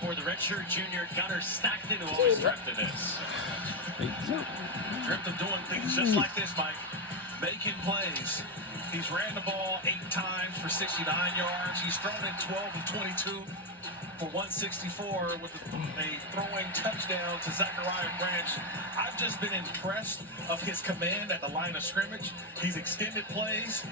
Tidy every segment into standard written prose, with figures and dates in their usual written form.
for the redshirt junior Gunnar Stockton, who always dreamt of this. Dreamt of doing things just like this, Mike. Making plays. He's ran the ball 8 times for 69 yards. He's thrown it 12 of 22 for 164 with a throwing touchdown to Zachariah Branch. I've just been impressed of his command at the line of scrimmage. He's extended plays.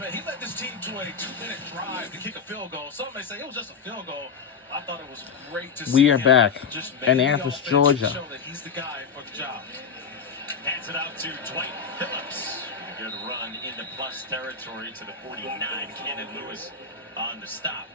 Man, he led this team to a 2-minute drive to kick a field goal. Some may say it was just a field goal. I thought it was great to see. We are him back just in Athens, Georgia. show that he's the guy for the job. Hands it out to Dwight Phillips. A good run into plus territory to the 49. Cannon Lewis on the stop.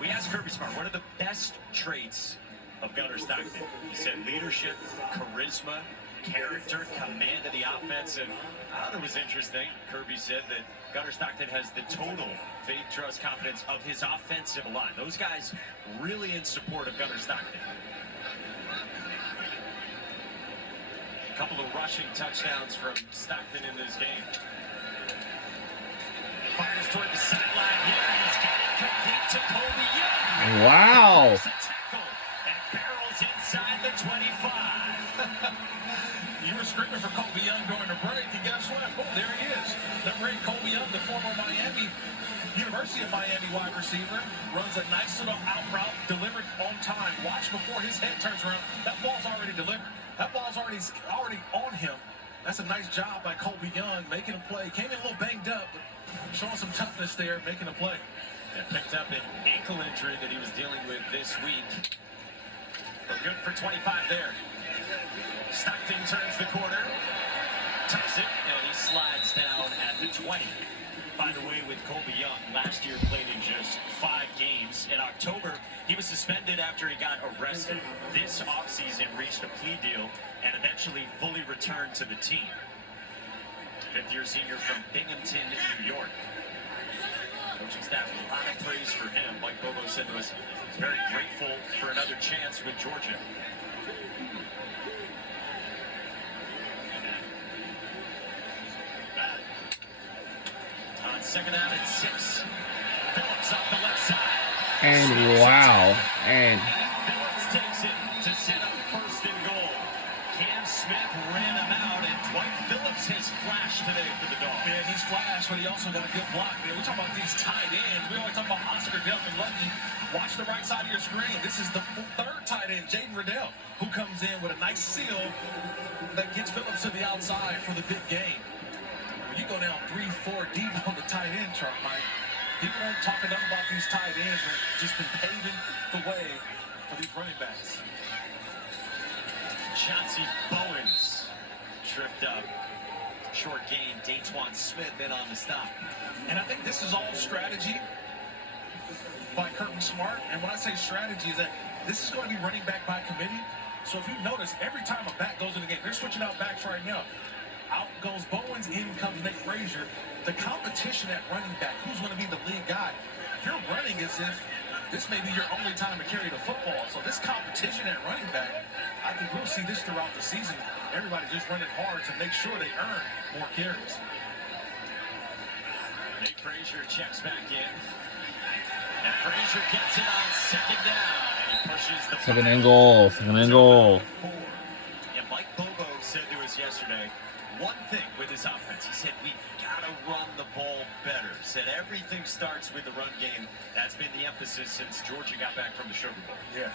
We asked Kirby Smart, what are the best traits of Gunnar Stockton? He said leadership, charisma, character, command of the offense. And I thought it was interesting. Kirby said that Gunnar Stockton has the total faith, trust, confidence of his offensive line. Those guys really in support of Gunnar Stockton. A couple of rushing touchdowns from Stockton in this game. Fires toward the sideline here. He's got it complete to Colby Young. Wow. It's a tackle and barrels inside the 25. You were screaming for Colby Young during the break, and guess what? Oh, there he is. Number 8, Colby Young, the former University of Miami wide receiver, runs a nice little out route, delivered on time. Watch before his head turns around. That ball's already delivered. That ball's already on him. That's a nice job by Colby Young, making a play. Came in a little banged up, but showing some toughness there, making a play. And picked up an ankle injury that he was dealing with this week. But good for 25 there. Stockton turns the corner, ties it, and he slides down at the 20. By the way, with Colby Young, last year played in just 5 games. In October, he was suspended after he got arrested. This offseason reached a plea deal and eventually fully returned to the team. 5th-year senior from Binghamton, New York. Coaching staff, a lot of praise for him. Mike Bobo said to us, he's very grateful for another chance with Georgia. On second down and 6. Phillips off the left side. And wow. And Phillips takes it to set up 1st and goal. Cam Smith ran him out, and Dwight Phillips has flashed today for the Dogs. Man, he's flashed, but he also got a good block there. We talk about these tight ends. We always talk about Oscar Delvin Lucky. Watch the right side of your screen. This is the 3rd tight end, Jaden Riddell, who comes in with a nice seal that gets Phillips to the outside for the big game. When you go down 3-4 deep on the tight end chart, Mike, people don't talk enough about these tight ends, but just been paving the way for these running backs. Chauncey Bowens tripped up. Short gain, Datewan Smith in on the stop. And I think this is all strategy by Kirby Smart. And when I say strategy, is that this is going to be running back by committee. So if you notice, every time a back goes in the game, they're switching out backs right now. Out goes Bowens, in comes Nate Frazier. The competition at running back, who's going to be the lead guy? You're running as if this may be your only time to carry the football. So this competition at running back, I think we'll see this throughout the season. Everybody just running hard to make sure they earn more carries. Nate Frazier checks back in. And Frazier gets it on 2nd down. And he pushes the 2nd and goal. 2nd and goal. And Mike Bobo said to us yesterday, one thing with his offense, he said, we've got to run the ball better. Said everything starts with the run game. That's been the emphasis since Georgia got back from the Sugar Bowl. Yeah,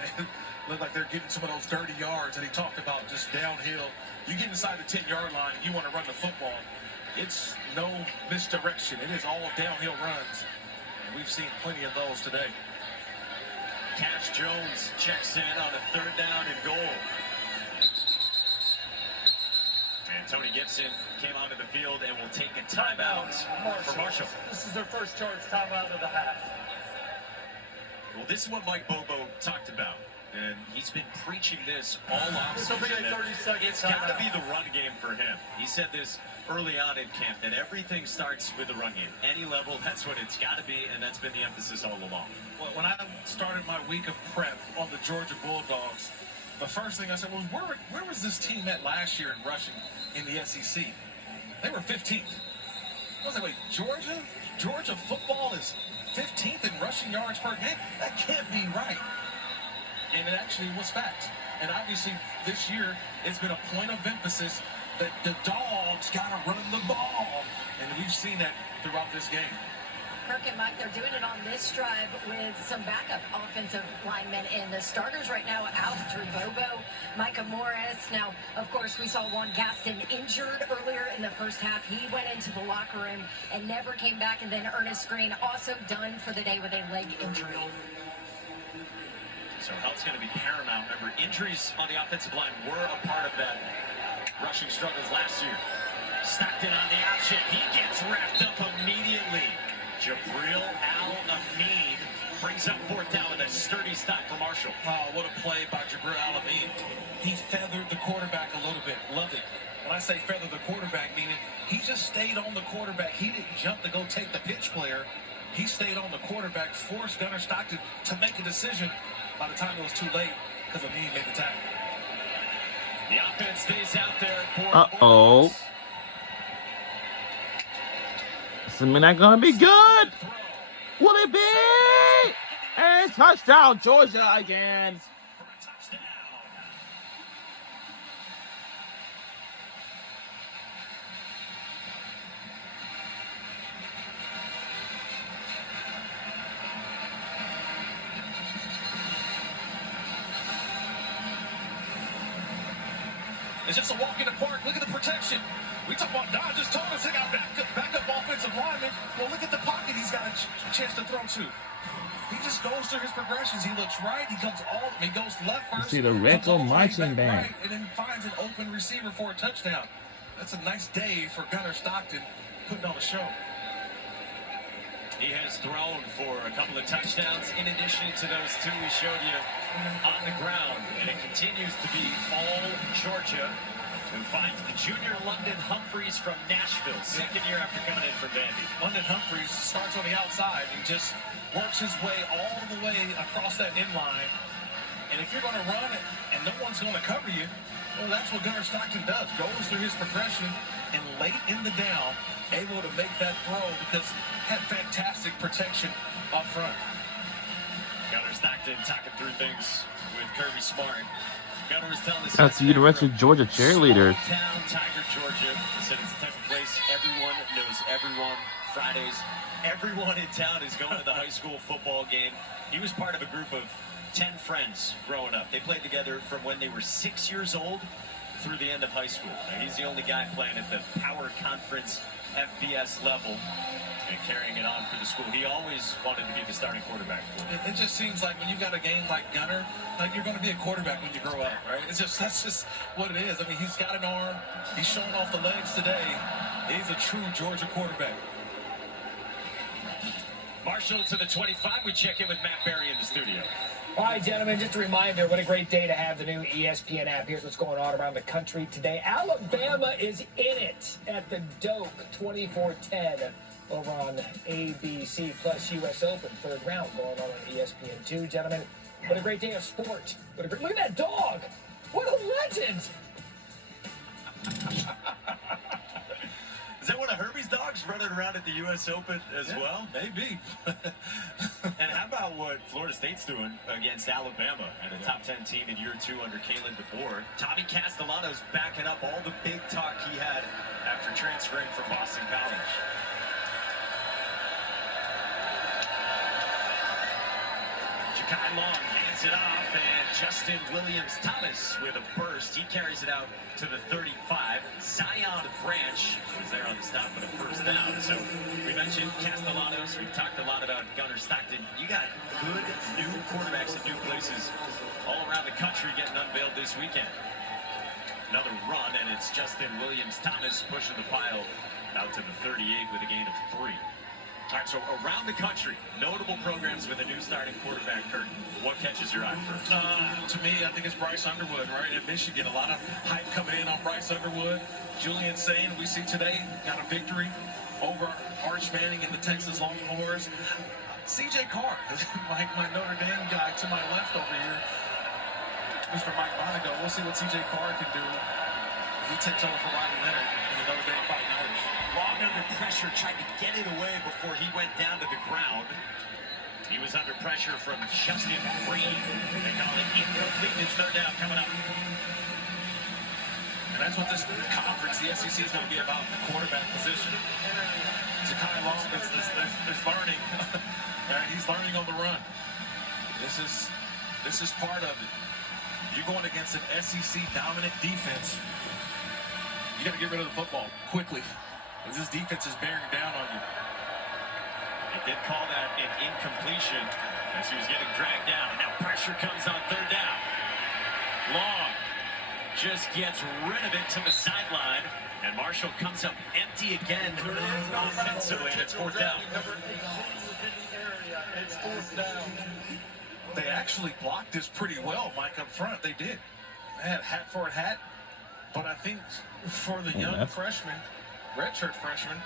look like they're getting some of those dirty yards that he talked about, just downhill. You get inside the 10-yard line, you want to run the football. It's no misdirection. It is all downhill runs. And we've seen plenty of those today. Cash Jones checks in on a 3rd down and goal. And Tony Gibson came onto the field and will take a timeout for Marshall. This is their first charge timeout of the half. Well, this is what Mike Bobo talked about. And he's been preaching this all offseason. It's got to be the run game for him. He said this early on in camp, that everything starts with the run game. Any level, that's what it's got to be, and that's been the emphasis all along. Well, when I started my week of prep on the Georgia Bulldogs, the first thing I said was, where was this team at last year in rushing in the SEC? They were 15th. I was like, wait, Georgia football is 15th in rushing yards per game? That can't be right. and it actually was fact. And obviously, this year, it's been a point of emphasis that the dogs got to run the ball. And we've seen that throughout this game. Kirk and Mike, they're doing it on this drive with some backup offensive linemen, and the starters right now out. Drew Bobo, Micah Morris. Now, of course, we saw Juan Gaston injured earlier in the first half. He went into the locker room and never came back. And then Ernest Green also done for the day with a leg injury. So health's going to be paramount. Remember, injuries on the offensive line were a part of that rushing struggles last year. Stockton on the option. He gets wrapped up immediately. Jabril Al-Amin brings up fourth down with a sturdy stop for Marshall. Oh, what a play by Jabril Al-Amin. He feathered the quarterback a little bit. Loved it. When I say feather the quarterback, meaning he just stayed on the quarterback. He didn't jump to go take the pitch player. He stayed on the quarterback, forced Gunnar Stockton to make a decision. By the time it was too late, because Amin made the tackle. The offense stays out there for Uh-oh. This is not gonna be good. Will it be? And touchdown, Georgia again. for a touchdown. It's just a walk in the park. Look at the protection. We talk about Don just told us they got backup offensive linemen. Well, look at the pocket he's got a chance to throw to. He just goes through his progressions. He looks right. He comes he goes left first. See the red comes all go the way marching back band. right, and then finds an open receiver for a touchdown. That's a nice day for Gunnar Stockton putting on a show. He has thrown for a couple of touchdowns in addition to those two we showed you on the ground. And it continues to be all Georgia, who finds the junior London Humphreys from Nashville, second year after coming in from Vandy. London Humphreys starts on the outside and just works his way all the way across that end line. And if you're going to run it and no one's going to cover you, well, that's what Gunnar Stockton does. Goes through his progression and late in the down, able to make that throw because had fantastic protection up front. Gunnar Stockton talking through things with Kirby Smart. Gunnar was telling us That's the University of Georgia cheerleaders. Small town Tiger, Georgia. He said it's the type of place everyone knows everyone. Fridays, everyone in town is going to the high school football game. He was part of a group of 10 friends growing up. They played together from when they were 6 years old through the end of high school. Now, he's the only guy playing at the Power Conference FBS level and carrying it on for the school. He always wanted to be the starting quarterback for it. It just seems like when you've got a game like Gunnar, like you're going to be a quarterback when you grow up, right? That's just what it is. I mean, he's got an arm. He's showing off the legs today. He's a true Georgia quarterback. Marshall to the 25. We check in with Matt Berry in the studio. All right, gentlemen, just a reminder, what a great day to have the new ESPN app. Here's what's going on around the country today. Alabama is in it at the Doak 24-10 over on ABC plus US Open, third round going on ESPN2, gentlemen. What a great day of sport. Look at that dog. What a legend. Is that one of Herbie's dogs running around at the U.S. Open as well? Maybe. And how about what Florida State's doing against Alabama and a top 10 team in year 2 under Kalen DeBoer? Tommy Castellanos backing up all the big talk he had after transferring from Boston College. Ja'Kai Long hands it off, and Justin Williams-Thomas with a burst. He carries it out to the 35. Zion Branch was there on the stop with a first down. So we mentioned Castellanos. We've talked a lot about Gunnar Stockton. You got good new quarterbacks in new places all around the country getting unveiled this weekend. Another run, and it's Justin Williams-Thomas pushing the pile out to the 38 with a gain of 3. All right, so around the country, notable programs with a new starting quarterback, Kurt. What catches your eye first? To me, I think it's Bryce Underwood, right? At Michigan, a lot of hype coming in on Bryce Underwood. Julian Sain, we see today, got a victory over Arch Manning and the Texas Longhorns. CJ Carr, my Notre Dame guy to my left over here, Mr. Mike Monaco. We'll see what CJ Carr can do. He takes over for Riley Leonard in the Notre Dame Fighting Irish. Long under pressure, tried to get it away before he went down to the ground. He was under pressure from Justin Green. They call it in complete. It's third down coming up. And that's what this conference, the SEC, is going to be about, quarterback position. Zakai Long is learning. He's learning on the run. This is part of it. You're going against an SEC dominant defense. You got to get rid of the football quickly. This defense is bearing down on you. They did call that an incompletion as he was getting dragged down. Now pressure comes on third down. Long just gets rid of it to the sideline. And Marshall comes up empty again offensively, and it's fourth down. Number 18 was in the area. It's fourth down. They actually blocked this pretty well, Mike, up front. They did. They had hat for a hat. But I think for the young freshman, redshirt freshman,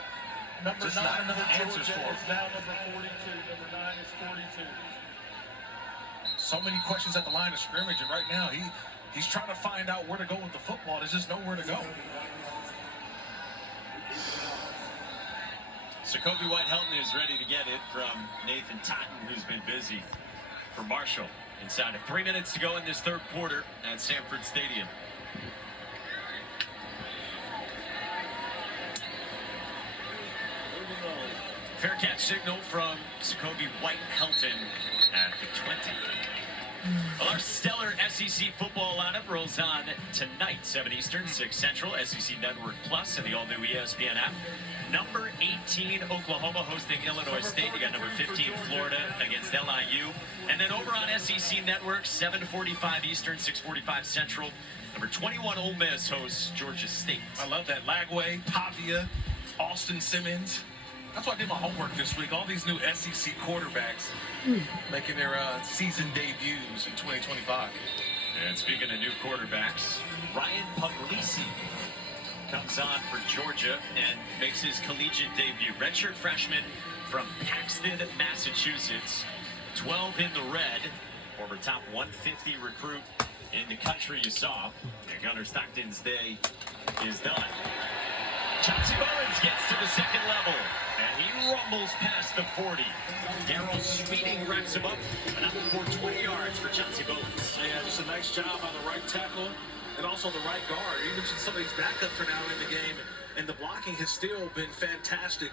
Number just 9 not enough for answers Georgia for him. is now number 42. Number 9 is 42. So many questions at the line of scrimmage, and right now he's trying to find out where to go with the football. There's just nowhere to go. So Kobe White-Helton is ready to get it from Nathan Totten, who's been busy for Marshall. Inside of 3 minutes to go in this third quarter at Sanford Stadium. Fair catch signal from Jacoby White-Helton at the 20. Well, our stellar SEC football lineup rolls on tonight, 7 Eastern, 6 Central, SEC Network Plus, and the all-new ESPN app. Number 18, Oklahoma hosting Illinois State. You got number 15, Florida against LIU. And then over on SEC Network, 7:45 Eastern, 6:45 Central. Number 21, Ole Miss hosts Georgia State. I love that. Lagway, Pavia, Austin Simmons. That's why I did my homework this week. All these new SEC quarterbacks making their season debuts in 2025. And speaking of new quarterbacks, Ryan Puglisi comes on for Georgia and makes his collegiate debut. Redshirt freshman from Paxton, Massachusetts. 12 in the red. Former top 150 recruit in the country you saw. And Gunnar Stockton's day is done. Chauncey Bowens gets to the second level. And he rumbles past the 40. Darryl Sweeting wraps him up. Enough for 20 yards for Chauncey Bowens. Yeah, just a nice job on the right tackle and also the right guard. Even since some of these backups are now in the game, and the blocking has still been fantastic,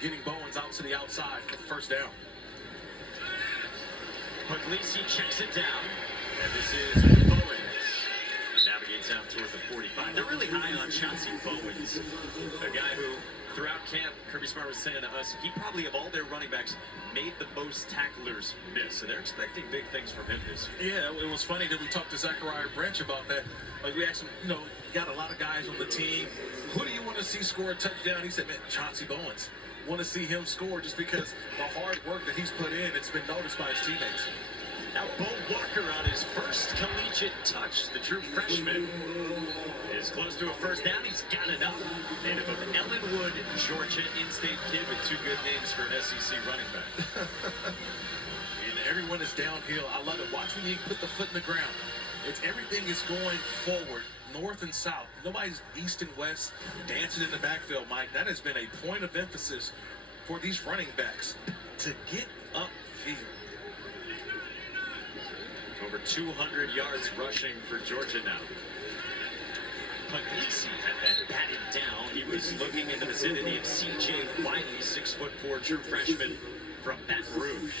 getting Bowens out to the outside for the first down. Puglisi checks it down. And this is Bowens. Navigates out toward the 45. They're really high on Chauncey Bowens, a guy who, throughout camp, Kirby Smart was saying to us, he probably, of all their running backs, made the most tacklers miss. So they're expecting big things from him this year. Yeah, it was funny that we talked to Zachariah Branch about that. Like, we asked him, you got a lot of guys on the team. Who do you want to see score a touchdown? He said, man, Chauncey Bowens. Want to see him score just because the hard work that he's put in, it's been noticed by his teammates. Now Bo Walker on his first collegiate touch. The true freshman is close to a first down. He's got enough. Native of Ellenwood, Georgia, in-state kid with two good names for an SEC running back. And everyone is downhill. I love it. Watch when you put the foot in the ground. Everything is going forward, north and south. Nobody's east and west dancing in the backfield, Mike. That has been a point of emphasis for these running backs to get upfield. Over 200 yards rushing for Georgia now. Puglisi had that batted down. He was looking in the vicinity of C.J. Wiley, 6'4" true freshman from Baton Rouge.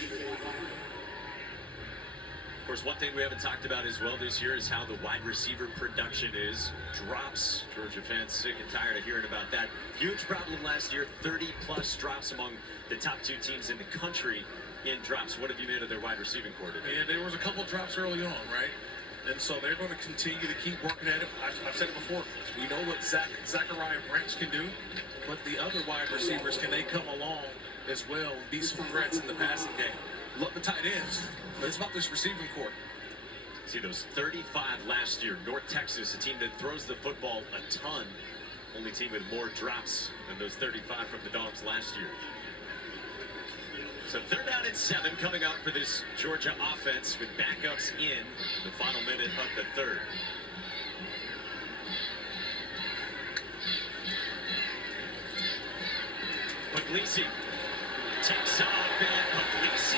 Of course, one thing we haven't talked about as well this year is how the wide receiver production is. Drops. Georgia fans sick and tired of hearing about that. Huge problem last year. 30-plus drops among the top two teams in the country in drops. What have you made of their wide receiving core today? Yeah, there was a couple drops early on, right? And so they're going to continue to keep working at it. I've said it before. We know what Zachariah Branch can do, but the other wide receivers, can they come along as well and be some threats in the passing game? Love the tight ends, but it's about this receiving core. See, those 35 last year. North Texas, a team that throws the football a ton. Only team with more drops than those 35 from the Dogs last year. So third down and 7 coming up for this Georgia offense with backups in the final minute of the third. Puglisi takes off, and Puglisi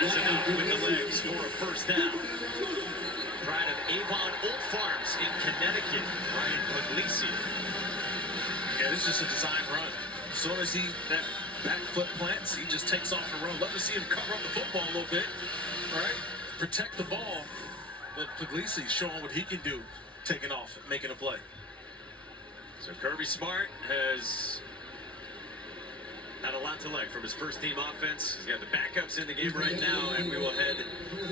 has enough with the legs for a first down. Prior Connecticut, Ryan Puglisi. Yeah, this is just a design run. As soon as that back foot plants, he just takes off and runs. Love to see him cover up the football a little bit. All right, protect the ball. But Puglisi showing what he can do, taking off, making a play. So Kirby Smart has had a lot to like from his first team offense. He's got the backups in the game right now, and we will head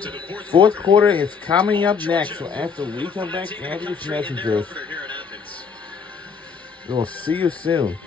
to the Fourth quarter is coming up next. So after we come back, Anthony's messengers. Here in Athens. We'll see you soon.